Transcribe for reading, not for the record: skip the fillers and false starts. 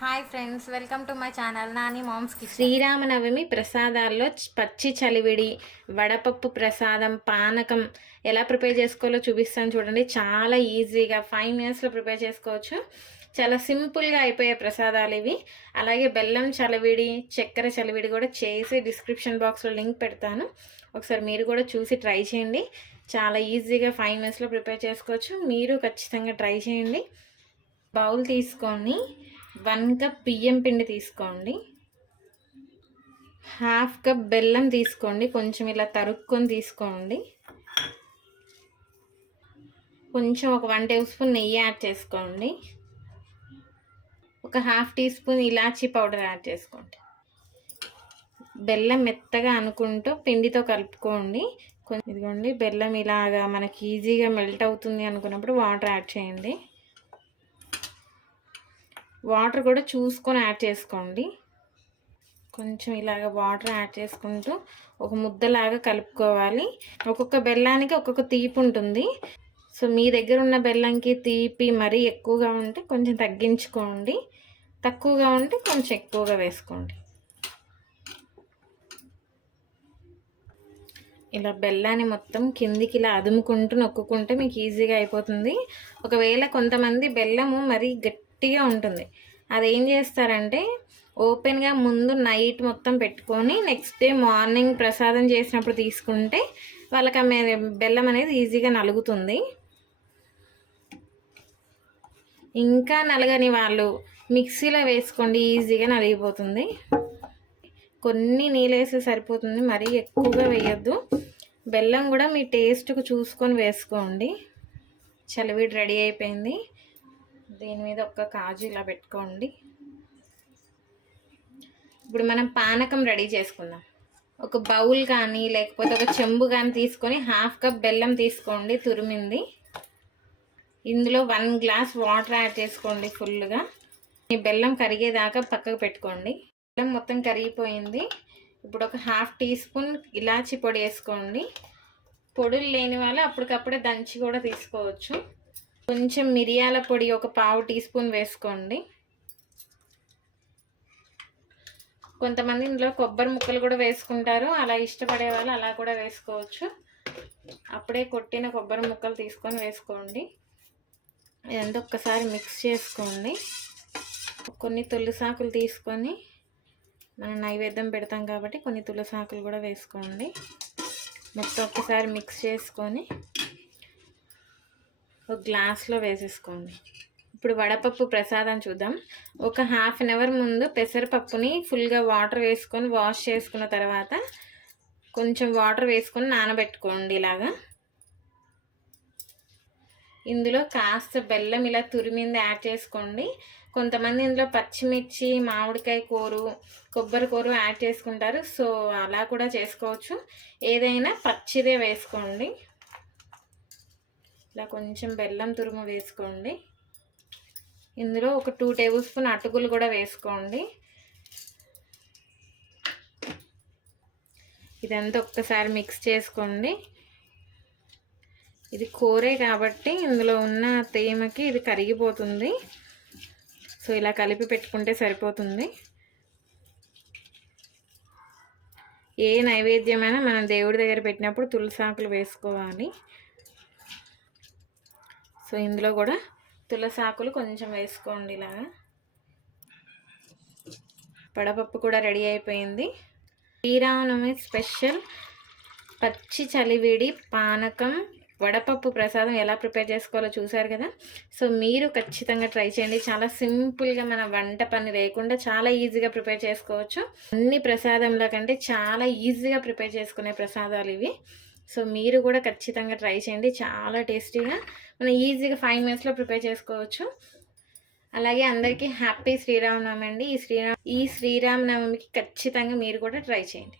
Hi friends, welcome to my channel Nani mom's kitchen. Sri Rama Navami ప్రసాదాల్లో పచ్చి చలివిడి, వడపప్పు ప్రసాదం, పానకం ఎలా ప్రిపేర్ చేసుకోవాలో చూపిస్తాను చూడండి. చాలా ఈజీగా 5 మినిట్స్లో ప్రిపేర్ చేసుకోవచ్చు. చాలా సింపుల్గా అయిపోయే ప్రసాదాలు ఇవి. అలాగే బెల్లం చలివిడి, చక్కెర చలివిడి కూడా చేసి డిస్క్రిప్షన్ బాక్స్లో లింక్ పెడతాను. ఒకసారి మీరు కూడా చూసి ట్రై చేయండి. చాలా ఈజీగా 5 మినిట్స్లో ప్రిపేర్ చేసుకోవచ్చు. మీరు ఖచ్చితంగా ట్రై చేయండి. బౌల్ తీసుకొని 1 కప్ బియ్యం పిండి తీసుకోండి. 1/2 కప్ బెల్లం తీసుకోండి. కొంచెం ఇలా తరుక్కొని తీసుకోండి. కొంచెం ఒక 1 టేబుల్ స్పూన్ నెయ్యి యాడ్ చేసుకోండి. ఒక 1/2 టీ స్పూన్ ఇలాచీ పౌడర్ యాడ్ చేసుకోండి. బెల్లం మెత్తగా అనుకుంటూ పిండితో కలుపుకోండి. ఇదిగోండి, బెల్లం ఇలాగా మనకి ఈజీగా మెల్ట్ అవుతుంది అనుకున్నప్పుడు వాటర్ యాడ్ చేయండి. వాటర్ కూడా చూసుకొని యాడ్ చేసుకోండి. కొంచెం ఇలాగ వాటర్ యాడ్ చేసుకుంటూ ఒక ముద్దలాగా కలుపుకోవాలి. ఒక్కొక్క బెల్లానికి ఒక్కొక్క తీపి ఉంటుంది. సో మీ దగ్గర ఉన్న బెల్లంకి తీపి మరీ ఎక్కువగా ఉంటే కొంచెం తగ్గించుకోండి, తక్కువగా ఉంటే కొంచెం ఎక్కువగా వేసుకోండి. ఇలా బెల్లాన్ని మొత్తం కిందికి ఇలా అదుముకుంటూ నొక్కుంటే మీకు ఈజీగా అయిపోతుంది. ఒకవేళ కొంతమంది బెల్లము మరీ గట్టిగా ఉంటుంది, అదేం చేస్తారంటే ఓపెన్గా ముందు నైట్ మొత్తం పెట్టుకొని నెక్స్ట్ డే మార్నింగ్ ప్రసాదం చేసినప్పుడు తీసుకుంటే వాళ్ళకి బెల్లం అనేది ఈజీగా నలుగుతుంది. ఇంకా నలగని వాళ్ళు మిక్సీలో వేసుకోండి, ఈజీగా నలిగిపోతుంది. కొన్ని నీళ్ళు వేస్తే సరిపోతుంది, మరీ ఎక్కువగా వేయొద్దు. బెల్లం కూడా మీ టేస్ట్కు చూసుకొని వేసుకోండి. చలివిడి రెడీ అయిపోయింది. దీని మీద ఒక కాజు ఇలా పెట్టుకోండి. ఇప్పుడు మనం పానకం రెడీ చేసుకుందాం. ఒక బౌల్ కానీ లేకపోతే ఒక చెంబు కానీ తీసుకొని 1/2 కప్ బెల్లం తీసుకోండి తురిమింది. ఇందులో 1 గ్లాస్ వాటర్ యాడ్ చేసుకోండి ఫుల్గా. ఈ బెల్లం కరిగేదాకా పక్కకు పెట్టుకోండి. బెల్లం మొత్తం కరిగిపోయింది. ఇప్పుడు ఒక 1/2 టీ స్పూన్ ఇలాచి పొడి వేసుకోండి. పొడులు లేని వాళ్ళు అప్పటికప్పుడే దంచి కూడా తీసుకోవచ్చు. కొంచెం మిరియాల పొడి ఒక 1/2 టీ స్పూన్ వేసుకోండి. కొంతమంది ఇందులో కొబ్బరి ముక్కలు కూడా వేసుకుంటారు, అలా ఇష్టపడే వాళ్ళు అలా కూడా వేసుకోవచ్చు. అప్పుడే కొట్టిన కొబ్బరి ముక్కలు తీసుకొని వేసుకోండి. ఇదంతా ఒక్కసారి మిక్స్ చేసుకోండి. కొన్ని తులసాకులు తీసుకొని మనం నైవేద్యం పెడతాం కాబట్టి కొన్ని తులసాకులు కూడా వేసుకోండి. మొత్తం ఒక్కసారి మిక్స్ చేసుకొని ఒక గ్లాస్లో వేసేసుకోండి. ఇప్పుడు వడపప్పు ప్రసాదం చూద్దాం. ఒక 1/2 అవర్ ముందు పెసరపప్పుని ఫుల్గా వాటర్ వేసుకొని వాష్ చేసుకున్న తర్వాత కొంచెం వాటర్ వేసుకొని నానబెట్టుకోండి. ఇలాగా ఇందులో కాస్త బెల్లం ఇలా తురిమింది యాడ్ చేసుకోండి. కొంతమంది ఇందులో పచ్చిమిర్చి, మామిడికాయ కూరు, కొబ్బరి కూరు యాడ్ చేసుకుంటారు. సో అలా కూడా చేసుకోవచ్చు. ఏదైనా పచ్చిదే వేసుకోండి. ఇలా కొంచెం బెల్లం తురుము వేసుకోండి. ఇందులో ఒక 2 టేబుల్ స్పూన్ అటుకులు కూడా వేసుకోండి. ఇదంతా ఒక్కసారి మిక్స్ చేసుకోండి. ఇది కూరే కాబట్టి ఇందులో ఉన్న తేమకి ఇది కరిగిపోతుంది. సో ఇలా కలిపి పెట్టుకుంటే సరిపోతుంది. ఏ నైవేద్యమైనా మనం దేవుడి దగ్గర పెట్టినప్పుడు తులసాకులు వేసుకోవాలి. సో ఇందులో కూడా తులసాకులు కొంచెం వేసుకోండి. ఇలాగా వడపప్పు కూడా రెడీ అయిపోయింది. శ్రీరామనవమి స్పెషల్ పచ్చి చలివిడి, పానకం, వడపప్పు ప్రసాదం ఎలా ప్రిపేర్ చేసుకోవాలో చూసారు కదా. సో మీరు ఖచ్చితంగా ట్రై చేయండి. చాలా సింపుల్గా, మన వంట పని లేకుండా చాలా ఈజీగా ప్రిపేర్ చేసుకోవచ్చు. అన్ని ప్రసాదంల కంటే చాలా ఈజీగా ప్రిపేర్ చేసుకునే ప్రసాదాలు ఇవి. సో మీరు కూడా ఖచ్చితంగా ట్రై చేయండి. చాలా టేస్టీగా మనం ఈజీగా 5 మినిట్స్లో ప్రిపేర్ చేసుకోవచ్చు. అలాగే అందరికీ హ్యాపీ శ్రీరామనవమి అండి. ఈ శ్రీరామనవమికి ఖచ్చితంగా మీరు కూడా ట్రై చేయండి.